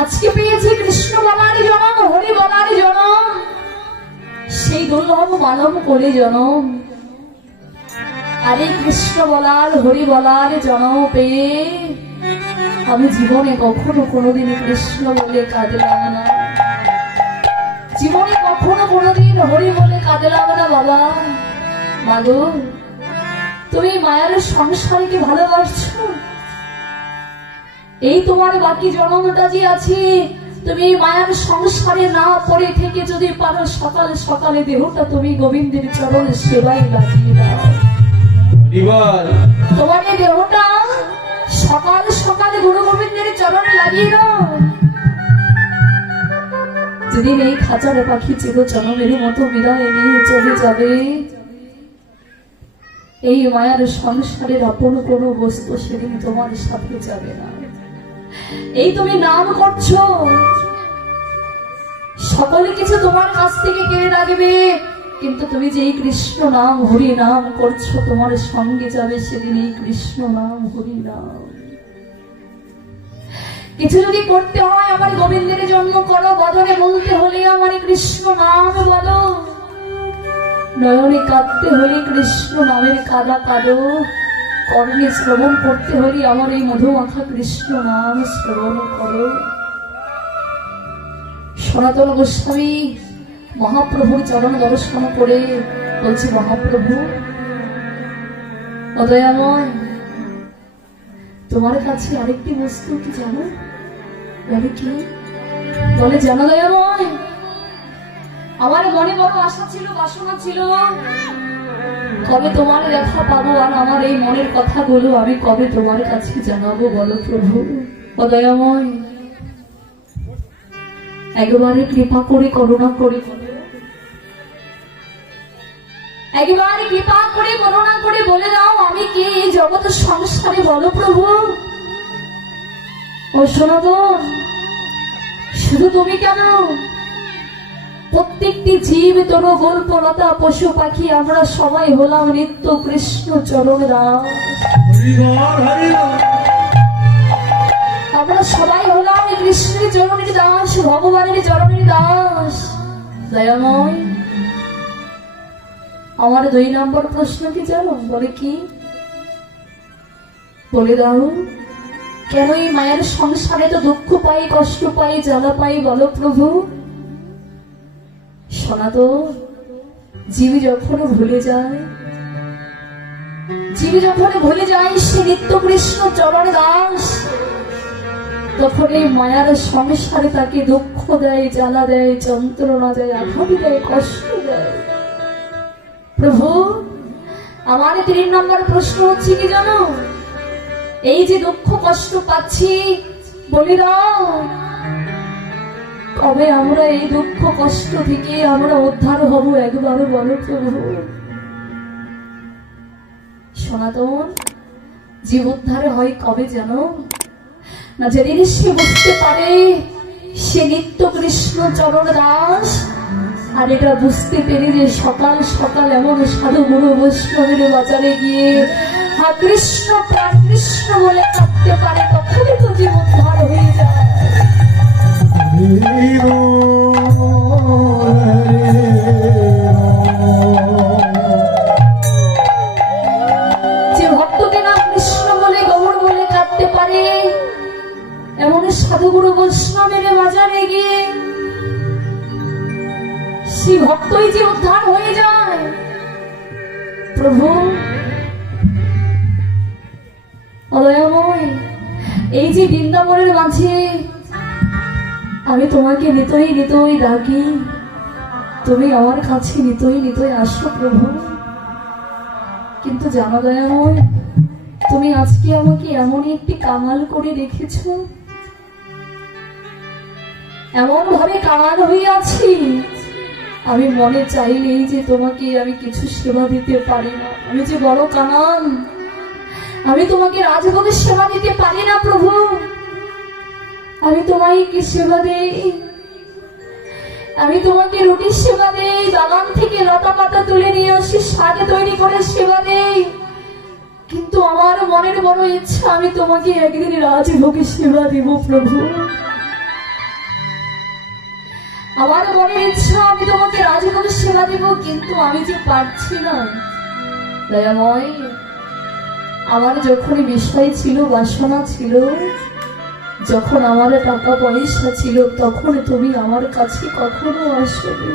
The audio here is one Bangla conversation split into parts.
আজকে পেয়েছি কৃষ্ণ বলার জনম, হরি বলার জনম, সেই দুর্লভ মানব করে জনম। আর এই কৃষ্ণ বলার হরি বলার জনম পেয়ে আমি জীবনে কখনো কোনোদিন কৃষ্ণ বলে কাঁদলাম না, জীবনে কখনো কোনোদিন হরি বলে কাঁদলাম না। বাবা মাগো, তুমি মায়ার সংসারকে ভালোবাসছো, এই তোমার বাকি জন্মটা যে আছে, তুমি মায়ার সংসারে না পড়ে থেকে যদি পারো সকালে সকালে দেহটা তুমি গোবিন্দের চরণে সেবাই লাগিয়ে দাও। তোমার এই দেহটা সকাল সকালে গুরু গোবিন্দের চরণে লাগিয়ে দাও। যেদিন এই খাঁচার পাখি চির জনমের মতো বিদায় নিয়ে চলে যাবে, এই মায়ার সংসারের আপন কোনো বস্তু সেদিন তোমার সাথে যাবে না। এই তুমি নাম করছো, সকলে কিছু তোমার কাছ থেকে কেড়ে রাখবে, কিন্তু তুমি যে এই কৃষ্ণ নাম হরি নাম করছো, তোমার সঙ্গে যাবে সেদিন এই কৃষ্ণ নাম হরি নাম। কিছু যদি করতে হয় আমার গোবিন্দের জন্য করো, বদনে বলতে হলে আমার কৃষ্ণ নাম বলো, নয়নে কাঁদতে হলে কৃষ্ণ নামের কাদা কাঁদো, কর্ণে শ্রবণ করতে হলে আমার এই মধুমাখা কৃষ্ণ নাম শ্রবণ করো। সনাতন গোস্বামী মহাপ্রভুর চরণ দর্শন করে বলছি, মহাপ্রভু অদয়াময়, তোমার কাছে আরেকটি বস্তু কি জানো? বলে কি? বলে জানো দয়াময়, আমার মনে বড় আশা ছিল, বাসনা ছিল, কবে তোমার দেখা পাবো, আর আমার এই মনের কথাগুলো আমি কবে তোমার কাছে জানাবো বলো প্রভু। দয়াময় একবারে কৃপা করে করুণা করে, একবারে কৃপা করে করুণা করে বলে দাও আমি কে এই জগৎ সংসারে বলো প্রভু। ও সনাতন, শুধু তুমি কেন, প্রত্যেকটি জীব তরু গল্প লতা পশু পাখি আমরা সবাই হলাম নিত্য কৃষ্ণ চরণ দাস। আমরা সবাই হলাম কৃষ্ণের চরণের দাস, ভগবানের চরণের দাস। দয়াময় আমার 2 নম্বর প্রশ্ন কি জানো? বলে কি? বলে দাও কেন এই মায়ের সংসারে তো দুঃখ পাই, কষ্ট পাই, জ্বালা পাই বলো প্রভু। সনাতন জীব যখন ভুলে যায়, জীব যখন ভুলে যায় সে নিত্য কৃষ্ণ চরণ দাস, তখন এই মায়ার সংসারে তাকে দুঃখ দেয়, জ্বালা দেয়, যন্ত্রণা দেয়, আঘাত দেয়, কষ্ট দেয়। প্রভু আমার 3 নম্বর প্রশ্ন হচ্ছে কি জানো? এই যে দুঃখ কষ্ট পাচ্ছি, বলি দাও কবে আমরা এই দুঃখ কষ্ট থেকে আমরা উদ্ধার হব একবারও বলো প্রভু। সনাতন জীব উদ্ধার হয় কবে জানো? না যেদিন সে বুঝতে পারে সে নিত্য কৃষ্ণ চরণ দাস, আর এটা বুঝতে পেরে যে সকাল সকাল এমন সাধু গুরু বৈষ্ণবের বাজারে গিয়ে হা কৃষ্ণ প্রাণ কৃষ্ণ বলে কাঁদতে পারে, তখনই তো জীব উদ্ধার হয়ে যায়। যে ভক্তকে না কৃষ্ণ বলে গৌর বলে কাঁদতে পারে, এমন সাধুগুরু বৈষ্ণবের বাজারে গিয়ে সেই ভক্তই যে উদ্ধার হয়ে যায়। প্রভু অদয়াময়, এই যে বৃন্দাবনের মাঝে আমি তোমাকে নিতই নিতই ডাকি, তুমি আমার কাছে নিতই নিতই আসো প্রভু। কিন্তু জানো দয়াময়, তুমি আজকে আমাকে এমনই একটি কামাল করে রেখেছ, এমন ভাবে কামাল হয়ে আছি আমি মনে চাইলেই যে তোমাকে আমি কিছু সেবা দিতে পারি না। আমি যে বড় কামাল, আমি তোমাকে রাজভোগের সেবা দিতে পারি না প্রভু। আমি তোমায় কি সেবা দেই? আমি তোমাকে রুটির সেবা দেই, বাগান থেকে লতা পাতা তুলে নিয়ে আসি শাক তৈরি করে সেবা দেই, কিন্তু আমার মনের বড় ইচ্ছা আমি তোমাকে একদিন রাজভোগে সেবা দিব প্রভু। আমার মনের ইচ্ছা আমি তোমাকে রাজভোগ সেবা দেব, কিন্তু আমি যে পারছি না। দয়াময়, আমার যখন বিষয় ছিল, বাসনা ছিল, যখন আমার টাকা পয়সা ছিল, তখন তুমি আমার কাছে কখনো আসবে।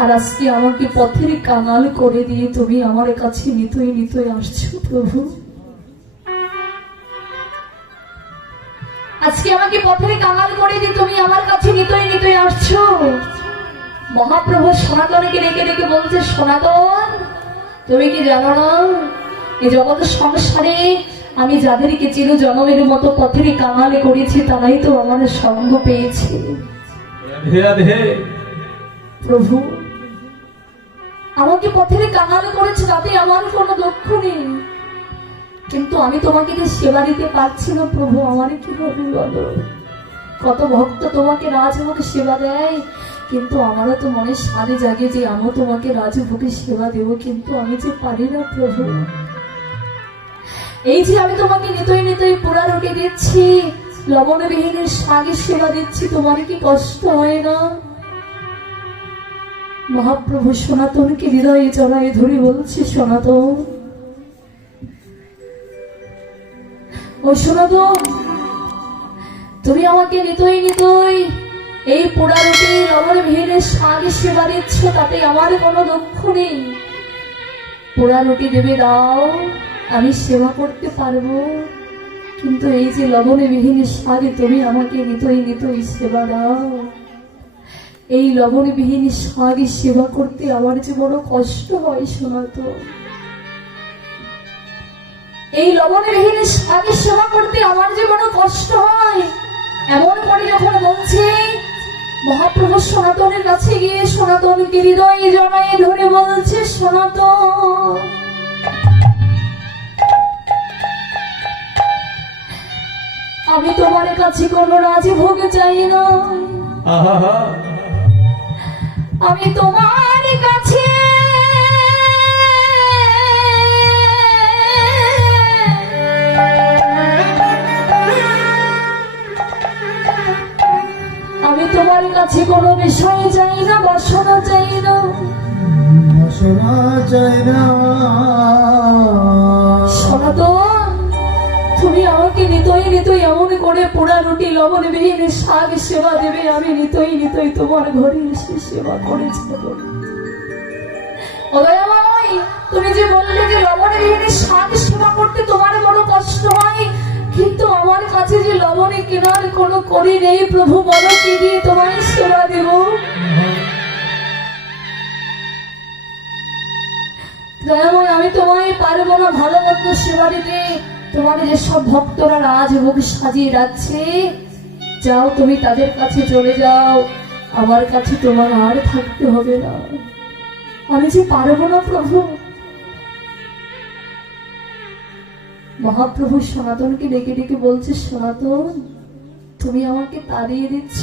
আর আজকে আমাকে পথের কাঙাল করে দিয়ে তুমি আমার কাছে নিতই নিতই আসছো প্রভু। আজকে আমাকে পথের কাঙাল করে দিয়ে তুমি আমার কাছে নিতই নিতই আসছো। মহাপ্রভু সনাতনকে ডেকে ডেকে বলছে, সনাতন তুমি কি জানো না, এই জগৎ সংসারে আমি যাদেরকে চির জনমের মতো পথের কাঙালে করেছি, তারাই তো আমার সঙ্গ পেয়েছে। প্রভু আমাকে পথের কাঙালে করেছে, তাতে আমার কোনো দুঃখ নেই, কিন্তু আমি তোমাকে যে সেবা দিতে পারছি না প্রভু, আমার কি হবে বলো। কত ভক্ত তোমাকে রাজভোগে সেবা দেয়, কিন্তু আমারও তো মনে সাধে জাগে যে আমিও তোমাকে রাজভোগে সেবা দেব, কিন্তু আমি যে পারি না প্রভু। এই যে আমি তোমাকে নিতই নিতই পোড়া রুটি দিচ্ছি, লবণবিহীনের শাকে সেবা দিচ্ছি, তোমার কি কষ্ট হয় না? মহাপ্রভু সনাতনকে হৃদয়ে জড়ায়ে ধরে বলছে, সনাতন ও সনাতন, তুমি আমাকে নিতই নিতই এই পোড়া রুটি লবণবিহীনের শাকে সেবা দিচ্ছ, তাতে আমার কোনো দুঃখ নেই। পোড়া রুটি দেবে দাও, আমি সেবা করতে পারবো, কিন্তু এই যে লবণবিহীন শাকে তুমি আমাকে নিতই নিতই সেবা দাও। এই লবণবিহীন শাকে সেবা করতে আমার যে বড় কষ্ট হয় সনাতন। এই লবণবিহীন শাকে সেবা করতে আমার যে বড় কষ্ট হয়। এমন করে যখন বলছে, মহাপ্রভু সনাতনের কাছে গিয়ে সনাতনকে হৃদয়ে জড়ায়ে ধরে বলছে, সনাতন আমি তোমার কাছে কোনো রাজভোগ চাই না, আমি তোমার কাছে তোমার কাছে কোনো বিষয় চাই না, বাসনা চাই না, বাসনা চাই না। সনাতন তুমি আমাকে নিতই নিতই এমন করে পোড়া রুটি লবণবিহীন শাক সেবা দেবে, আমি নিতই নিতই তোমার ঘরে এসে সেবা করে যাব। তুমি যে বললে যে লবণবিহীন শাক সেবা করতে তোমার বড় কষ্ট হয়, কিন্তু আমার কাছে যে লবণে কেনার কোনো করি নেই প্রভু, বলো কি দিয়ে তোমায় সেবা দেব? দয়াময় আমি তোমায় পারবো না ভালো মন্দ সেবা দিতে। তোমার যেসব ভক্তরা রাজভোগ সাজিয়ে রাখছে, যাও তুমি তাদের কাছে চলে যাও, আমার কাছে তোমার আর থাকতে হবে না। আমি যে পারবো না প্রভু। মহাপ্রভু সনাতনকে ডেকে ডেকে বলছে, সনাতন তুমি আমাকে তাড়িয়ে দিচ্ছ।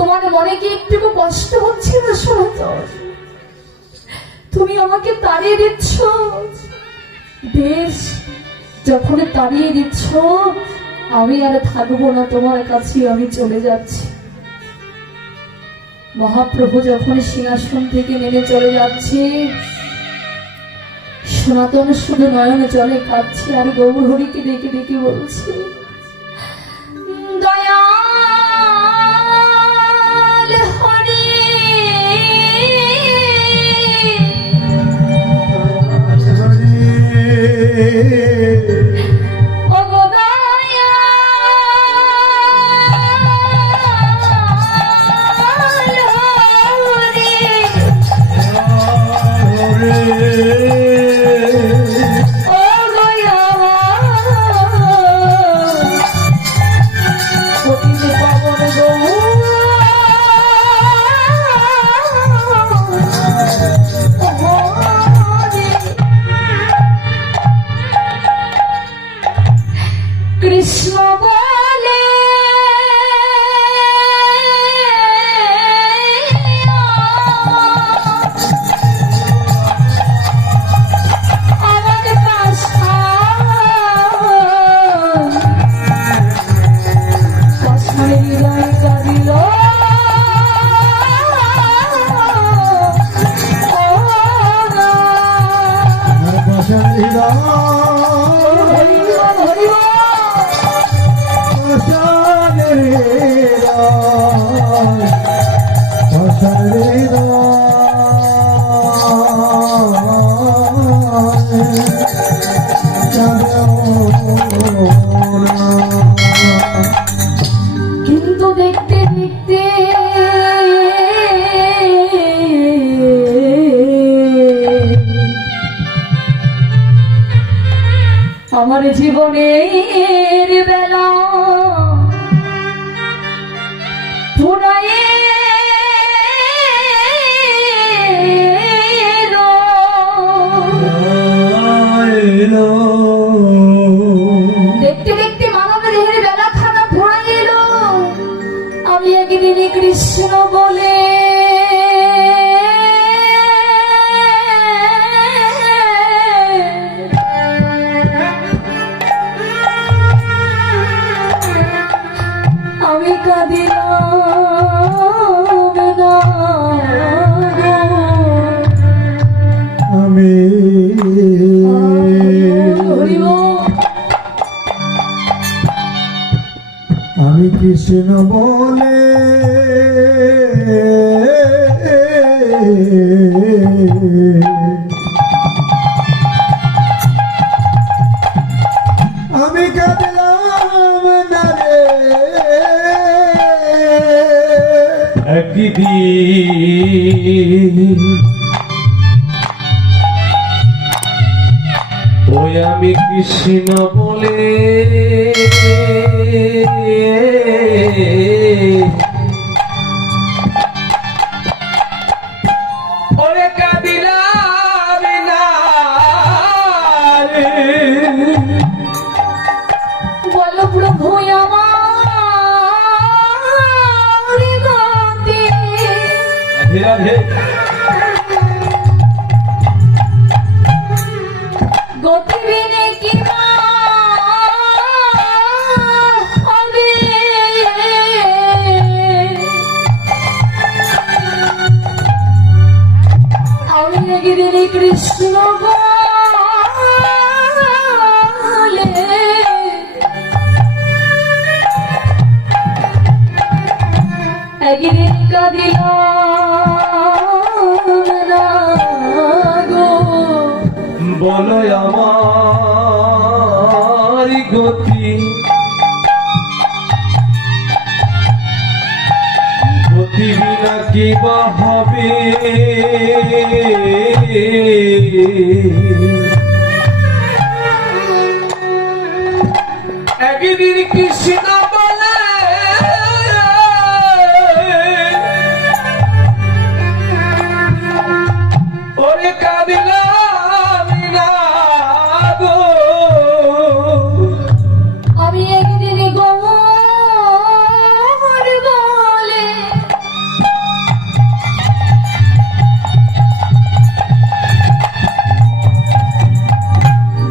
তোমার মনে কি একটু কষ্ট হচ্ছে না সনাতন? তুমি আমাকে তাড়িয়ে দিচ্ছ, বেশ, যখন তাড়িয়ে দিচ্ছ আমি আর থাকবো না তোমার কাছে, আমি চলে যাচ্ছি। মহাপ্রভু যখন সিংহাসন থেকে নেমে চলে যাচ্ছে, সনাতন শুধু নয়ন জলে কাঁদছে আর গৌরহরিকে ডেকে ডেকে বলছে, দয়াল হরি কৃষ্ণ বলে আমাদের পাশায় জীবনের বেলা ফুরায়ে এলো দেখতে দেখতে মানব দেহের বেলা খানা ফুরাই এলো। আমি একদিন কৃষ্ণ বলে আমি কাঁদিলাম না আমি আমি কৃষ্ণ বলে আমি কাঁদলাম না রে একদিন ওই আমি কৃষ্ণ বলে ওরে কাঁদিলাম না রে। বলো প্রভু আমার গতি রাধে রাধে। গতি বিনে কি হবে আমি একদিন কৃষ্ণ বলে একদিন কাঁদিলাম না গো বলো আমার গতি গতি বিনা কি বা হবে একদিন কৃষ্ণ বলে ওরে কাঁদিলাম না গো। আমি একদিন গৌর বলে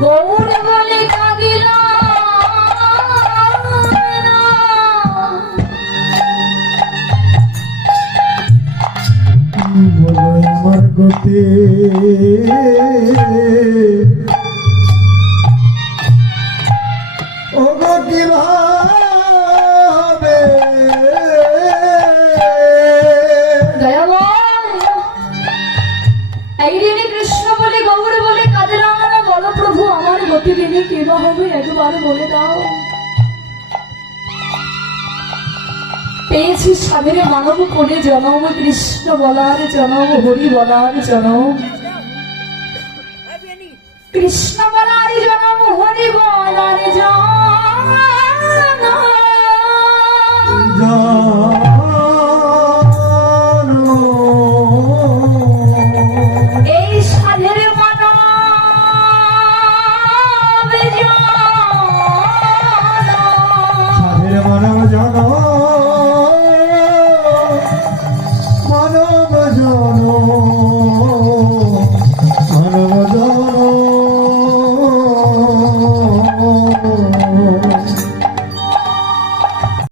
গৌর বলে কাঁদিলাম না। বলো আমার গতি ও গতি ভাবে একদিন কৃষ্ণ বলে গৌর বলে কাঁদিলাম না। বলো প্রভু আমার গতিবিধি কিবা হবে একবার বলে দাও। পেয়েছি স্বামীর মানব কোণে জনম কৃষ্ণ বলার জনম হরি বলার জনম কৃষ্ণ বলার জনম হরি বলার জনম